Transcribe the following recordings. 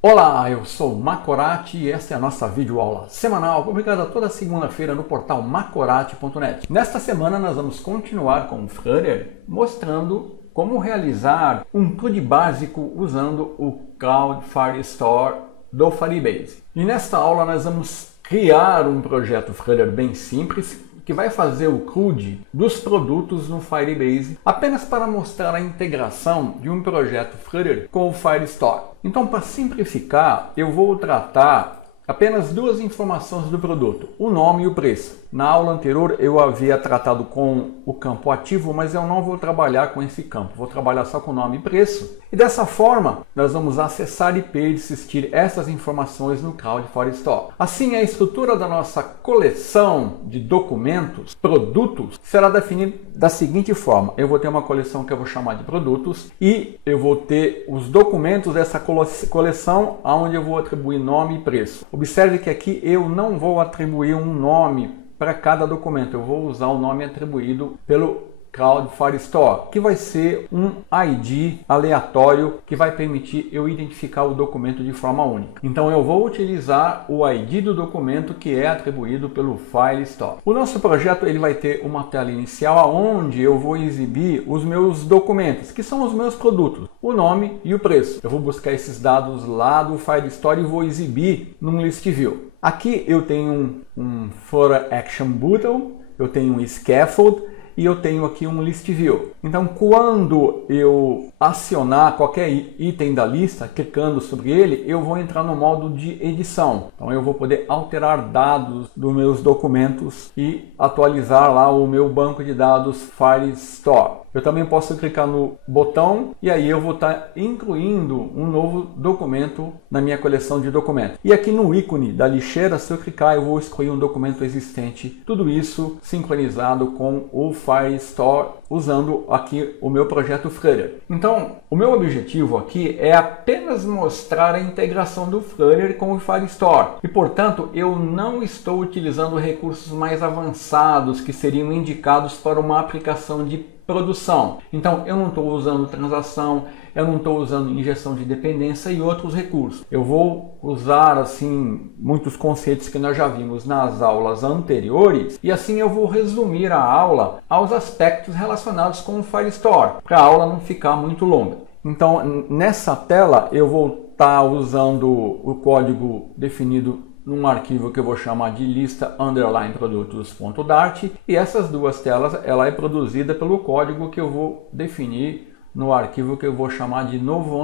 Olá, eu sou o Macorati e esta é a nossa videoaula semanal publicada toda segunda-feira no portal macorati.net. Nesta semana nós vamos continuar com o Flutter mostrando como realizar um CRUD básico usando o Cloud Firestore do Firebase. E nesta aula nós vamos criar um projeto Flutter bem simples que vai fazer o CRUD dos produtos no Firebase apenas para mostrar a integração de um projeto Flutter com o Firestore. Então, para simplificar, eu vou tratar apenas duas informações do produto, o nome e o preço. Na aula anterior eu havia tratado com o campo ativo, mas eu não vou trabalhar com esse campo, vou trabalhar só com nome e preço. E dessa forma, nós vamos acessar IP e assistir essas informações no Cloud Firestore. Assim, a estrutura da nossa coleção de documentos, produtos, será definida da seguinte forma. Eu vou ter uma coleção que eu vou chamar de produtos e eu vou ter os documentos dessa coleção onde eu vou atribuir nome e preço. Observe que aqui eu não vou atribuir um nome para cada documento, eu vou usar o nome atribuído pelo Cloud Firestore, que vai ser um ID aleatório que vai permitir eu identificar o documento de forma única. Então eu vou utilizar o ID do documento que é atribuído pelo Firestore. O nosso projeto ele vai ter uma tela inicial onde eu vou exibir os meus documentos, que são os meus produtos, o nome e o preço. Eu vou buscar esses dados lá do Firestore e vou exibir num list view. Aqui eu tenho um Flutter Action Button, eu tenho um Scaffold, e eu tenho aqui um list view. Então, quando eu acionar qualquer item da lista, clicando sobre ele, eu vou entrar no modo de edição. Então, eu vou poder alterar dados dos meus documentos e atualizar lá o meu banco de dados Firestore. Eu também posso clicar no botão e aí eu vou estar incluindo um novo documento na minha coleção de documentos. E aqui no ícone da lixeira, se eu clicar, eu vou excluir um documento existente. Tudo isso sincronizado com o Firestore, usando aqui o meu projeto Flutter. Então, o meu objetivo aqui é apenas mostrar a integração do Flutter com o Firestore. E, portanto, eu não estou utilizando recursos mais avançados que seriam indicados para uma aplicação de produção. Então, eu não estou usando transação, eu não estou usando injeção de dependência e outros recursos. Eu vou usar, assim, muitos conceitos que nós já vimos nas aulas anteriores e assim eu vou resumir a aula aos aspectos relacionados com o Firestore, para a aula não ficar muito longa. Então, nessa tela eu vou estar usando o código definido num arquivo que eu vou chamar de lista _produtos.dart e essas duas telas ela é produzida pelo código que eu vou definir no arquivo que eu vou chamar de novo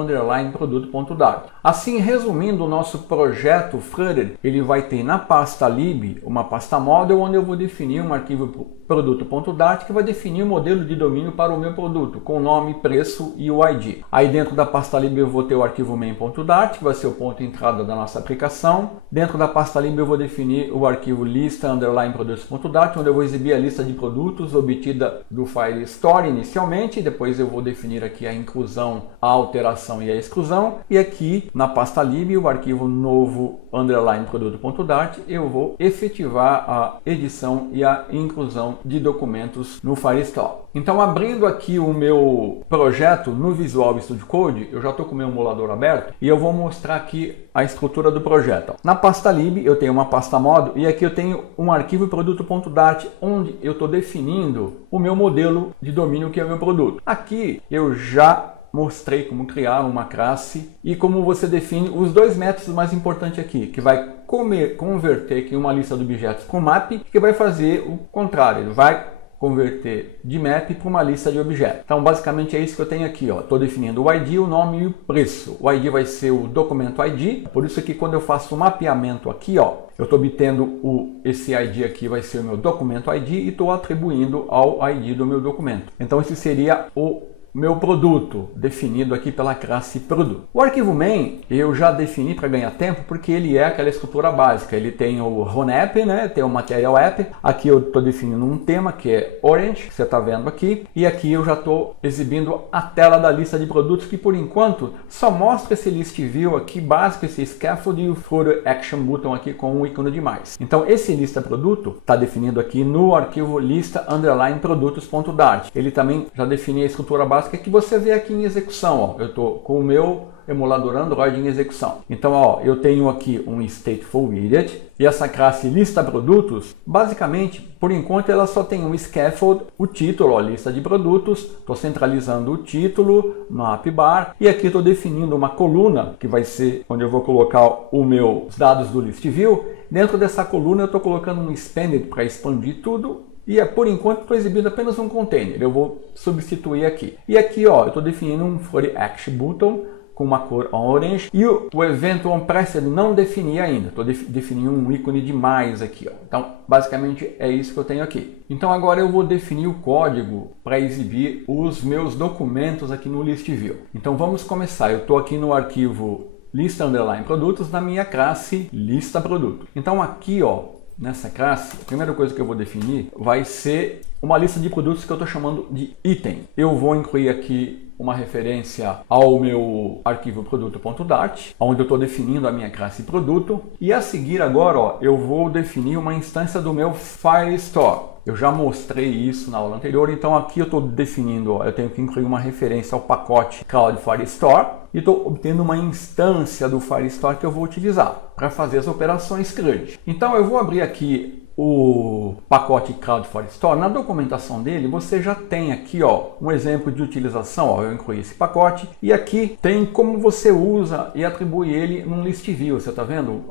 _produto.dart. Assim, resumindo o nosso projeto Flutter, ele vai ter na pasta lib uma pasta model onde eu vou definir um arquivo produto.dart que vai definir o modelo de domínio para o meu produto, com nome, preço e o ID. Aí dentro da pasta lib eu vou ter o arquivo main.dart, que vai ser o ponto de entrada da nossa aplicação. Dentro da pasta lib eu vou definir o arquivo lista _produtos.dart, onde eu vou exibir a lista de produtos obtida do Firestore inicialmente, depois eu vou definir aqui a inclusão, a alteração e a exclusão. E aqui na pasta lib, o arquivo novo _produto.dart, eu vou efetivar a edição e a inclusão de documentos no Firestore. Então, abrindo aqui o meu projeto no Visual Studio Code, eu já estou com o meu emulador aberto e eu vou mostrar aqui a estrutura do projeto. Na pasta lib eu tenho uma pasta modo e aqui eu tenho um arquivo produto.dart onde eu estou definindo o meu modelo de domínio que é o meu produto. Aqui eu já mostrei como criar uma classe e como você define os dois métodos mais importantes aqui, que vai converter aqui uma lista de objetos com map, que vai fazer o contrário, ele vai converter de map para uma lista de objetos. Então, basicamente é isso que eu tenho aqui. Estou definindo o ID, o nome e o preço. O ID vai ser o documento ID, por isso que quando eu faço o mapeamento aqui, eu estou obtendo esse ID aqui, vai ser o meu documento ID e estou atribuindo ao ID do meu documento. Então, esse seria o meu produto, definido aqui pela classe produto. O arquivo main eu já defini para ganhar tempo, porque ele é aquela estrutura básica. Ele tem o RunApp, né? Tem o Material App. Aqui eu estou definindo um tema que é Orange, que você está vendo aqui. E aqui eu já estou exibindo a tela da lista de produtos, que por enquanto só mostra esse list view aqui básico, esse scaffold e o Flutter Action Button aqui com um ícone de mais. Então esse lista produto está definido aqui no arquivo lista _produtos.dart. Ele também já defini a estrutura básica que você vê aqui em execução. Eu estou com o meu emulador Android em execução. Então, ó, eu tenho aqui um stateful widget e essa classe lista produtos, basicamente, por enquanto ela só tem um scaffold, o título, ó, lista de produtos, estou centralizando o título no appbar e aqui estou definindo uma coluna que vai ser onde eu vou colocar os dados do list view. Dentro dessa coluna eu estou colocando um expanded para expandir tudo. E por enquanto estou exibindo apenas um container, eu vou substituir aqui. E aqui, ó, eu estou definindo um Flurry Action Button com uma cor orange e o evento onPressed não defini ainda, estou definindo um ícone de mais aqui, ó. Então basicamente é isso que eu tenho aqui. Então agora eu vou definir o código para exibir os meus documentos aqui no list view. Então vamos começar, eu estou aqui no arquivo lista underline produtos na minha classe lista produto. Então aqui, ó, nessa classe, a primeira coisa que eu vou definir vai ser uma lista de produtos que eu estou chamando de item. Eu vou incluir aqui uma referência ao meu arquivo produto.dart, onde eu estou definindo a minha classe produto. E a seguir agora, ó, eu vou definir uma instância do meu Firestore. Eu já mostrei isso na aula anterior, então aqui eu estou definindo, ó, eu tenho que incluir uma referência ao pacote Cloud Firestore e estou obtendo uma instância do Firestore que eu vou utilizar para fazer as operações CRUD. Então eu vou abrir aqui o pacote Cloud Firestore. Na documentação dele você já tem aqui, ó, um exemplo de utilização. Ó, eu incluí esse pacote e aqui tem como você usa e atribui ele num list view. Você está vendo?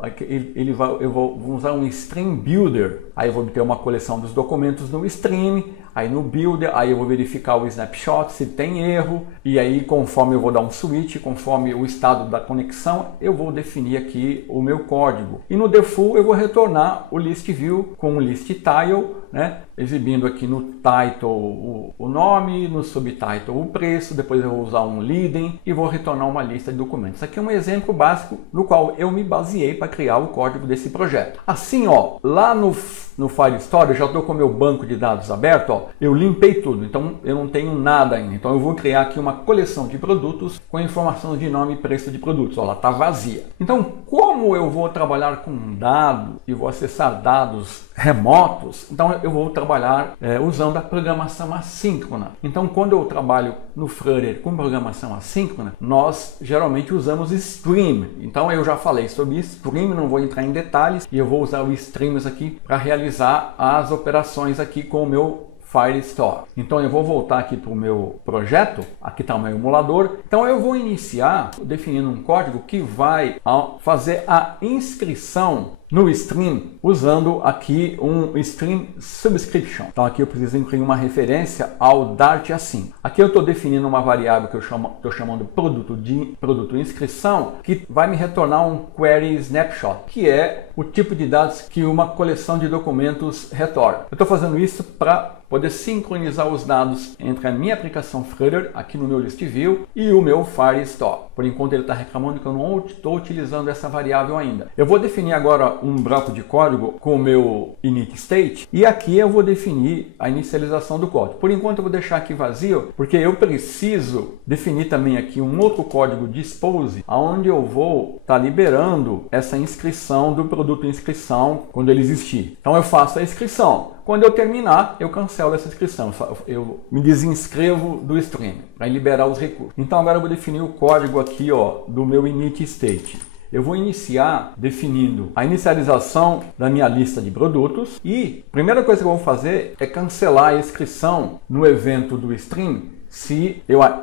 Eu vou usar um stream builder. Aí eu vou obter uma coleção dos documentos no stream. Aí no builder, aí eu vou verificar o snapshot, se tem erro, e aí conforme eu vou dar um switch, conforme o estado da conexão, eu vou definir aqui o meu código. E no default eu vou retornar o list view com o list tile, né? Exibindo aqui no title o nome, no subtitle o preço, depois eu vou usar um leading e vou retornar uma lista de documentos. Aqui é um exemplo básico no qual eu me baseei para criar o código desse projeto. Assim, ó, lá no Firestore eu já estou com o meu banco de dados aberto, ó, eu limpei tudo, então eu não tenho nada ainda. Então eu vou criar aqui uma coleção de produtos com informação de nome e preço de produtos. Ó, ela está vazia. Então, como eu vou trabalhar com dados e vou acessar dados remotos, então eu vou trabalhar usando a programação assíncrona. Então, quando eu trabalho no Flutter com programação assíncrona, nós geralmente usamos Stream. Então, eu já falei sobre Stream, não vou entrar em detalhes, e eu vou usar o Streams aqui para realizar as operações aqui com o meu Firestore. Então eu vou voltar aqui para o meu projeto, aqui está o meu emulador. Então eu vou iniciar definindo um código que vai fazer a inscrição no stream, usando aqui um stream subscription. Então aqui eu preciso incluir uma referência ao Dart assim. Aqui eu estou definindo uma variável que eu estou chamando produto inscrição, que vai me retornar um query snapshot, que é o tipo de dados que uma coleção de documentos retorna. Eu estou fazendo isso para poder sincronizar os dados entre a minha aplicação Flutter, aqui no meu list view, e o meu Firestore. Por enquanto ele está reclamando que eu não estou utilizando essa variável ainda. Eu vou definir agora um bloco de código com o meu init state, e aqui eu vou definir a inicialização do código. Por enquanto eu vou deixar aqui vazio, porque eu preciso definir também aqui um outro código dispose, onde eu vou estar liberando essa inscrição do produto inscrição quando ele existir. Então eu faço a inscrição. Quando eu terminar, eu cancelo essa inscrição. Eu me desinscrevo do stream para liberar os recursos. Então agora eu vou definir o código aqui, ó, do meu init state. Eu vou iniciar definindo a inicialização da minha lista de produtos e a primeira coisa que eu vou fazer é cancelar a inscrição no evento do stream se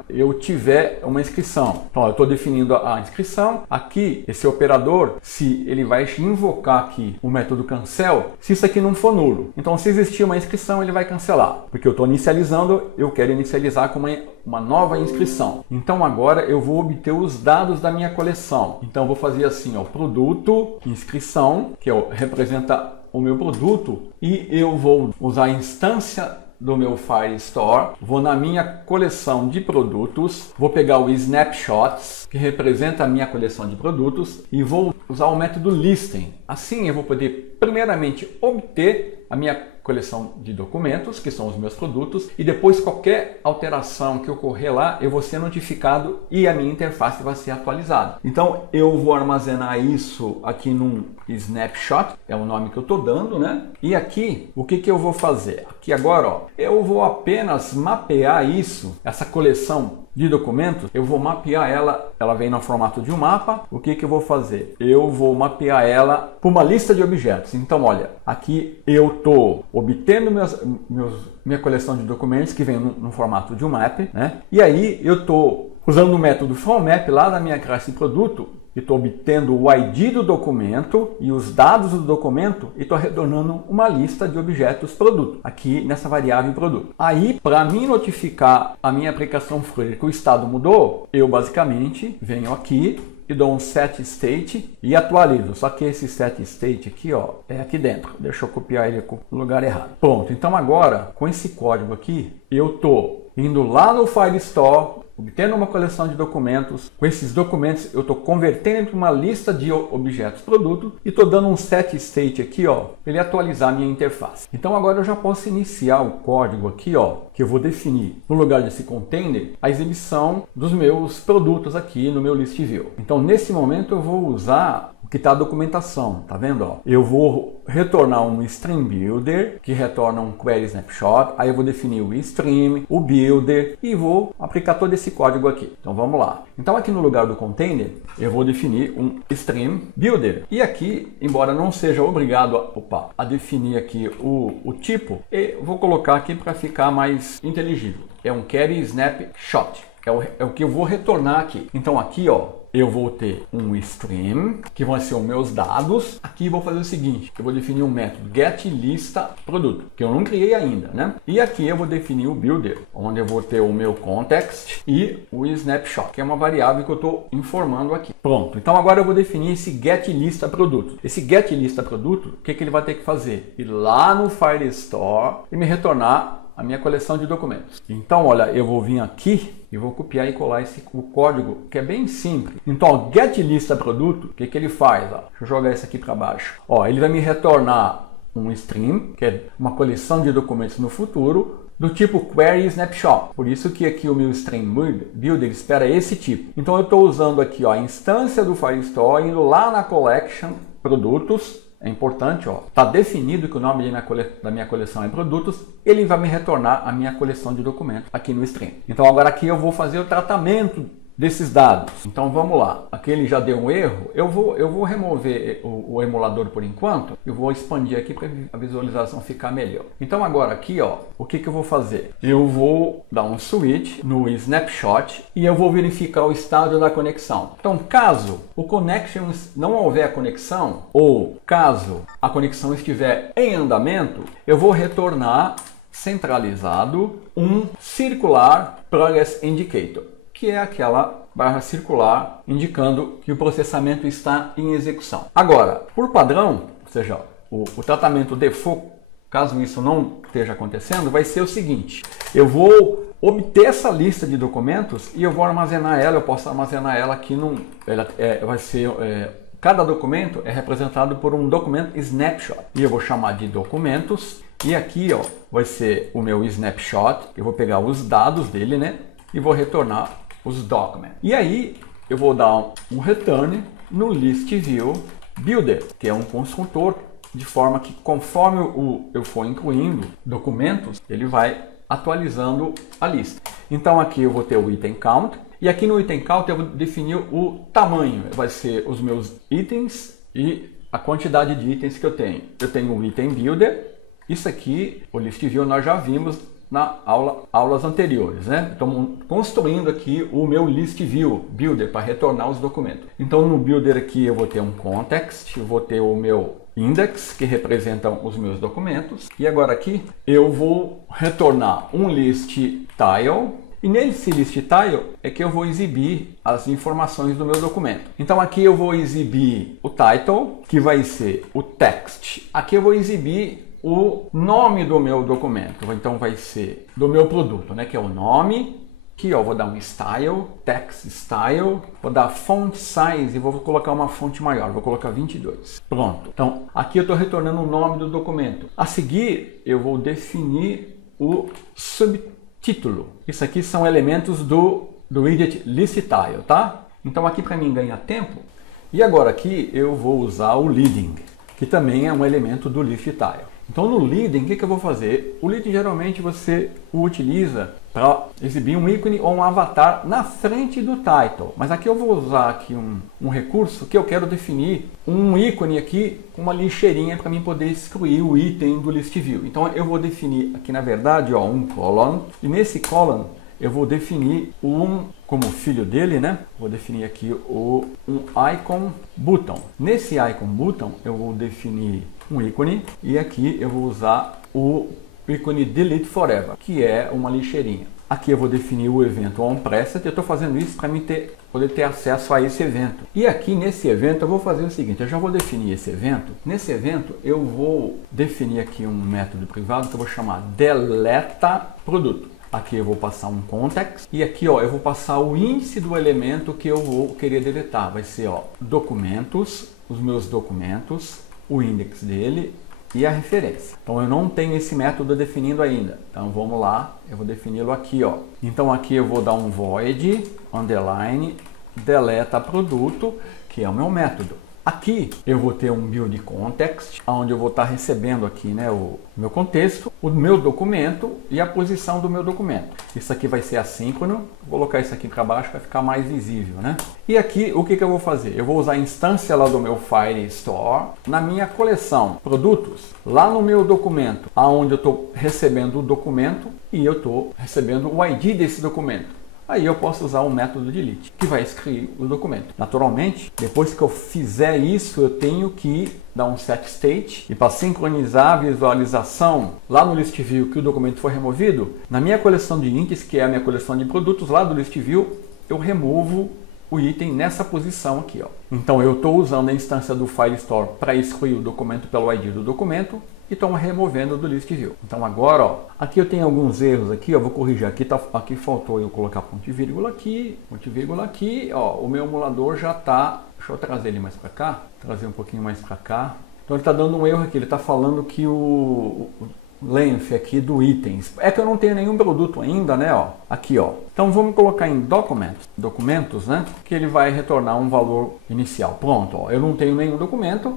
eu tiver uma inscrição. Então eu estou definindo a inscrição. Aqui, esse operador, se ele vai invocar aqui o método cancel, se isso aqui não for nulo. Então se existir uma inscrição, ele vai cancelar. Porque eu estou inicializando, eu quero inicializar com uma nova inscrição. Então agora eu vou obter os dados da minha coleção. Então eu vou fazer assim, ó, produto, inscrição, que representa o meu produto, e eu vou usar a instância do meu Firestore, vou na minha coleção de produtos, vou pegar o snapshots, que representa a minha coleção de produtos, e vou usar o método listing. Assim eu vou poder primeiramente obter a minha coleção de documentos, que são os meus produtos, e depois qualquer alteração que ocorrer lá, eu vou ser notificado e a minha interface vai ser atualizada. Então eu vou armazenar isso aqui num snapshot, é o nome que eu estou dando, né? E aqui, o que eu vou fazer? Aqui agora, ó, eu vou apenas mapear isso, essa coleção de documentos, eu vou mapear ela vem no formato de um mapa. O que eu vou fazer? Eu vou mapear ela para uma lista de objetos. Então, olha, aqui eu estou obtendo minha coleção de documentos que vem no formato de um map, né? E aí eu estou usando o método FromMap lá da minha classe produto, e estou obtendo o ID do documento e os dados do documento e estou retornando uma lista de objetos produto, aqui nessa variável produto. Aí, para mim notificar a minha aplicação Flutter que o estado mudou, eu basicamente venho aqui e dou um set state e atualizo. Só que esse set state aqui, ó, é aqui dentro. Deixa eu copiar ele no lugar errado. Pronto, então agora, com esse código aqui, eu estou indo lá no Firestore, obtendo uma coleção de documentos. Com esses documentos eu estou convertendo para uma lista de objetos produto e estou dando um set state aqui, ó, para ele atualizar a minha interface. Então agora eu já posso iniciar o código aqui, ó, que eu vou definir no lugar desse container a exibição dos meus produtos aqui no meu list view. Então nesse momento eu vou usar que está a documentação, tá vendo? Ó? Eu vou retornar um stream builder que retorna um query snapshot, aí eu vou definir o stream, o builder e vou aplicar todo esse código aqui. Então vamos lá. Então aqui no lugar do container eu vou definir um stream builder e aqui, embora não seja obrigado a definir aqui o tipo, eu vou colocar aqui para ficar mais inteligível. É um query snapshot. É o que eu vou retornar aqui. Então aqui, ó, eu vou ter um stream, que vão ser os meus dados. Aqui eu vou fazer o seguinte, eu vou definir um método getListaProduto, que eu não criei ainda, né? E aqui eu vou definir o builder, onde eu vou ter o meu context e o snapshot, que é uma variável que eu estou informando aqui. Pronto, então agora eu vou definir esse getListaProduto. Esse getListaProduto, o que ele vai ter que fazer? Ir lá no Firestore e me retornar a minha coleção de documentos. Então, olha, eu vou vir aqui e vou copiar e colar o código, que é bem simples. Então, ó, getListaProduto, o que ele faz? Ó? Deixa eu jogar isso aqui para baixo. Ó, ele vai me retornar um stream, que é uma coleção de documentos no futuro, do tipo query snapshot. Por isso que aqui o meu stream builder espera esse tipo. Então, eu estou usando aqui, ó, a instância do Firestore, indo lá na collection produtos. É importante, ó, tá definido que o nome da minha coleção é produtos, ele vai me retornar a minha coleção de documentos aqui no stream. Então agora aqui eu vou fazer o tratamento desses dados. Então vamos lá, aqui ele já deu um erro, eu vou remover o emulador por enquanto, eu vou expandir aqui para a visualização ficar melhor. Então agora aqui, ó, o que eu vou fazer? Eu vou dar um switch no snapshot e eu vou verificar o estado da conexão. Então caso o connection não houver conexão, ou caso a conexão estiver em andamento, eu vou retornar centralizado um circular progress indicator, que é aquela barra circular indicando que o processamento está em execução. Agora, por padrão, ou seja, o tratamento default, caso isso não esteja acontecendo, vai ser o seguinte: eu vou obter essa lista de documentos e eu vou armazenar ela, eu posso armazenar ela aqui cada documento é representado por um documento snapshot. E eu vou chamar de documentos, e aqui, ó, vai ser o meu snapshot, eu vou pegar os dados dele, né, e vou retornar os documentos. E aí eu vou dar um return no list view builder, que é um construtor, de forma que conforme eu for incluindo documentos, ele vai atualizando a lista. Então aqui eu vou ter o item count, e aqui no item count eu vou definir o tamanho, vai ser os meus itens e a quantidade de itens que eu tenho. Eu tenho o item builder, isso aqui, o list view nós já vimos na aulas anteriores, né? Estamos construindo aqui o meu list view builder para retornar os documentos. Então no builder aqui eu vou ter um context, eu vou ter o meu index, que representam os meus documentos, e agora aqui eu vou retornar um list tile, e nesse list tile é que eu vou exibir as informações do meu documento. Então aqui eu vou exibir o title, que vai ser o text. Aqui eu vou exibir o nome do meu documento, então vai ser do meu produto, né, que é o nome. Aqui, ó, vou dar um style, text style, vou dar font size e vou colocar uma fonte maior, vou colocar 22. Pronto. Então, aqui eu estou retornando o nome do documento. A seguir, eu vou definir o subtítulo. Isso aqui são elementos do widget listTile, tá? Então, aqui para mim ganhar tempo. E agora aqui eu vou usar o leading, que também é um elemento do listTile. Então no leading, o que eu vou fazer? O leading geralmente você o utiliza para exibir um ícone ou um avatar na frente do title. Mas aqui eu vou usar aqui um recurso que eu quero definir um ícone aqui com uma lixeirinha para mim poder excluir o item do list view. Então eu vou definir aqui na verdade um column, e nesse column eu vou definir como filho dele, né? Vou definir aqui um icon button. Nesse icon button eu vou definir um ícone e aqui eu vou usar o ícone delete forever, que é uma lixeirinha. Aqui eu vou definir o evento onPreset. Eu estou fazendo isso para mim poder ter acesso a esse evento. E aqui nesse evento eu vou fazer o seguinte, eu já vou definir esse evento. Nesse evento eu vou definir aqui um método privado que eu vou chamar deletaProduto. Aqui eu vou passar um context e aqui ó, eu vou passar o índice do elemento que eu vou querer deletar. Vai ser ó, documentos, os meus documentos, o index dele e a referência. Então eu não tenho esse método definindo ainda. Então vamos lá, eu vou defini-lo aqui ó. Então aqui eu vou dar um void underline deletaProduto, que é o meu método. Aqui eu vou ter um build context, onde eu vou estar recebendo aqui, né, o meu contexto, o meu documento e a posição do meu documento. Isso aqui vai ser assíncrono, vou colocar isso aqui para baixo para ficar mais visível, né? E aqui o que eu vou fazer? Eu vou usar a instância lá do meu File Store, na minha coleção produtos, lá no meu documento, aonde eu estou recebendo o documento e eu estou recebendo o ID desse documento. Aí eu posso usar o método delete, que vai excluir o documento. Naturalmente, depois que eu fizer isso, eu tenho que dar um set state e para sincronizar a visualização lá no list view que o documento foi removido, na minha coleção de links, que é a minha coleção de produtos lá do list view, eu removo o item nessa posição aqui, ó. Então eu estou usando a instância do File Store para excluir o documento pelo ID do documento e estou removendo do list view. Então agora, ó, aqui eu tenho alguns erros aqui, eu vou corrigir aqui, aqui faltou eu colocar ponto e vírgula aqui, ó, o meu emulador já está, deixa eu trazer ele mais para cá, trazer um pouquinho mais para cá. Então ele está dando um erro aqui, ele está falando que o length aqui do itens, é que eu não tenho nenhum produto ainda, né, ó, aqui, ó. Então vamos colocar em documentos, né, que ele vai retornar um valor inicial. Pronto, ó, eu não tenho nenhum documento.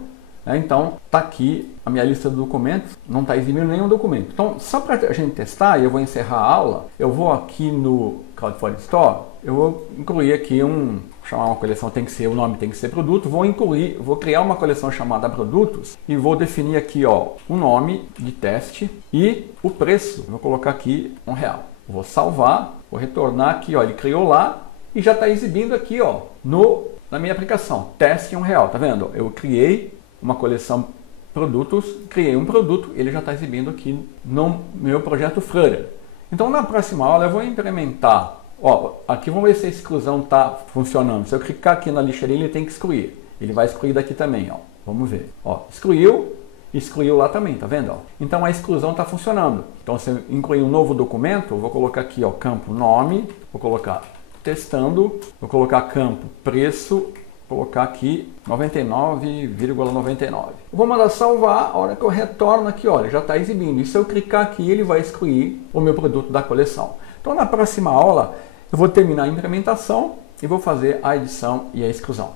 Então, tá aqui a minha lista de documentos, não está exibindo nenhum documento. Então, só para a gente testar, e eu vou encerrar a aula, eu vou aqui no Cloud Store, eu vou incluir aqui chamar uma coleção, o nome tem que ser produto, vou criar uma coleção chamada produtos e vou definir aqui, ó, o nome de teste e o preço, vou colocar aqui R$1. Vou salvar, vou retornar aqui, ó, ele criou lá e já está exibindo aqui, ó, na minha aplicação, teste R$1, tá vendo? Eu criei uma coleção produtos, criei um produto, ele já está exibindo aqui no meu projeto Flutter. Então na próxima aula eu vou implementar, ó, aqui vamos ver se a exclusão está funcionando. Se eu clicar aqui na lixeirinha ele tem que excluir, ele vai excluir daqui também, ó. Vamos ver, ó, excluiu lá também, tá vendo? Ó? Então a exclusão está funcionando. Então se eu incluir um novo documento, eu vou colocar aqui, ó, campo nome, vou colocar testando, vou colocar campo preço, colocar aqui 99,99. Eu vou mandar salvar, a hora que eu retorno aqui, olha, já está exibindo. E se eu clicar aqui, ele vai excluir o meu produto da coleção. Então na próxima aula eu vou terminar a implementação e vou fazer a edição e a exclusão.